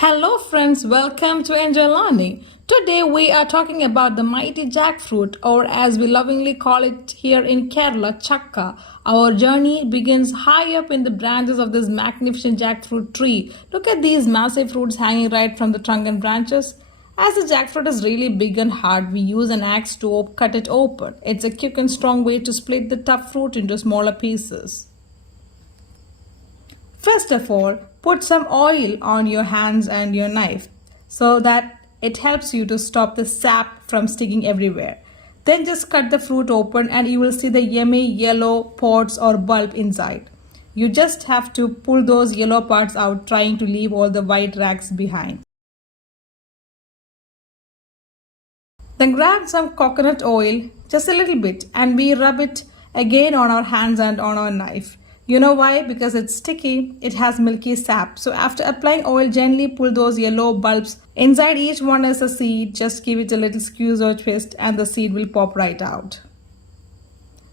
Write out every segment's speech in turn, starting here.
Hello friends, welcome to Enjoy Learning. Today we are talking about the mighty jackfruit, or as we lovingly call it here in Kerala, Chakka. Our journey begins high up in the branches of this magnificent jackfruit tree. Look at these massive fruits hanging right from the trunk and branches. As the jackfruit is really big and hard, we use an axe to cut it open. It's a quick and strong way to split the tough fruit into smaller pieces. First of all, put some oil on your hands and your knife so that it helps you to stop the sap from sticking everywhere. Then just cut the fruit open and you will see the yummy yellow pods or bulb inside. You just have to pull those yellow parts out, trying to leave all the white rags behind. Then grab some coconut oil, just a little bit, and we rub it again on our hands and on our knife. You know why? Because it's sticky, it has milky sap. So after applying oil, gently pull those yellow bulbs. Inside each one is a seed. Just give it a little squeeze or twist and the seed will pop right out.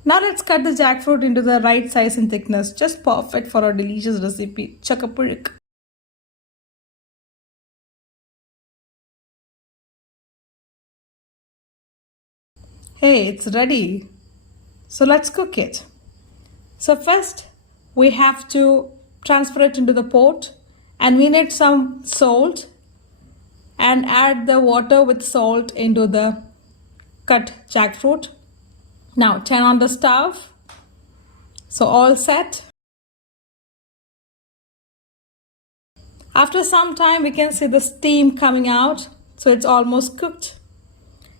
Now let's cut the jackfruit into the right size and thickness. Just perfect for our delicious recipe, Chakka. Hey, it's ready. So let's cook it. So first, we have to transfer it into the pot, and we need some salt and add the water with salt into the cut jackfruit. Now turn on the stove. So all set. After some time we can see the steam coming out, so it's almost cooked.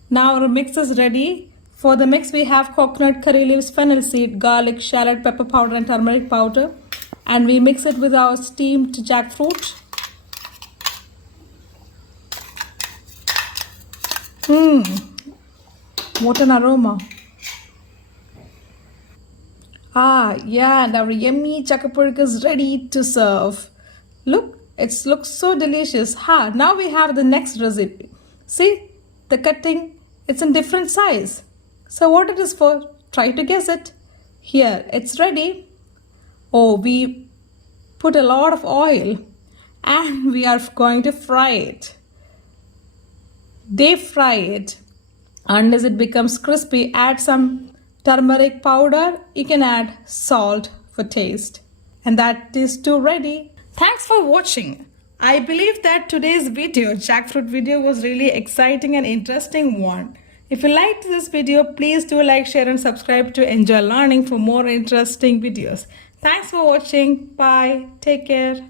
Now our mix is ready. For the mix we have coconut, curry leaves, fennel seed, garlic, shallot, pepper powder and turmeric powder, and we mix it with our steamed jackfruit. What an aroma. Yeah, and our yummy chakka is ready to serve. Look, it looks so delicious. Now we have the next recipe. See, the cutting, it's in different size. So what it is for? Try to guess it. Here, it's ready. Oh, we put a lot of oil and we are going to fry it. Deep fry it unless it becomes crispy. Add some turmeric powder. You can add salt for taste. And that is too ready. Thanks for watching. I believe that today's video, jackfruit video, was really exciting and interesting one. If you liked this video, please do like, share and subscribe to Enjoy Learning for more interesting videos. Thanks for watching. Bye. Take care.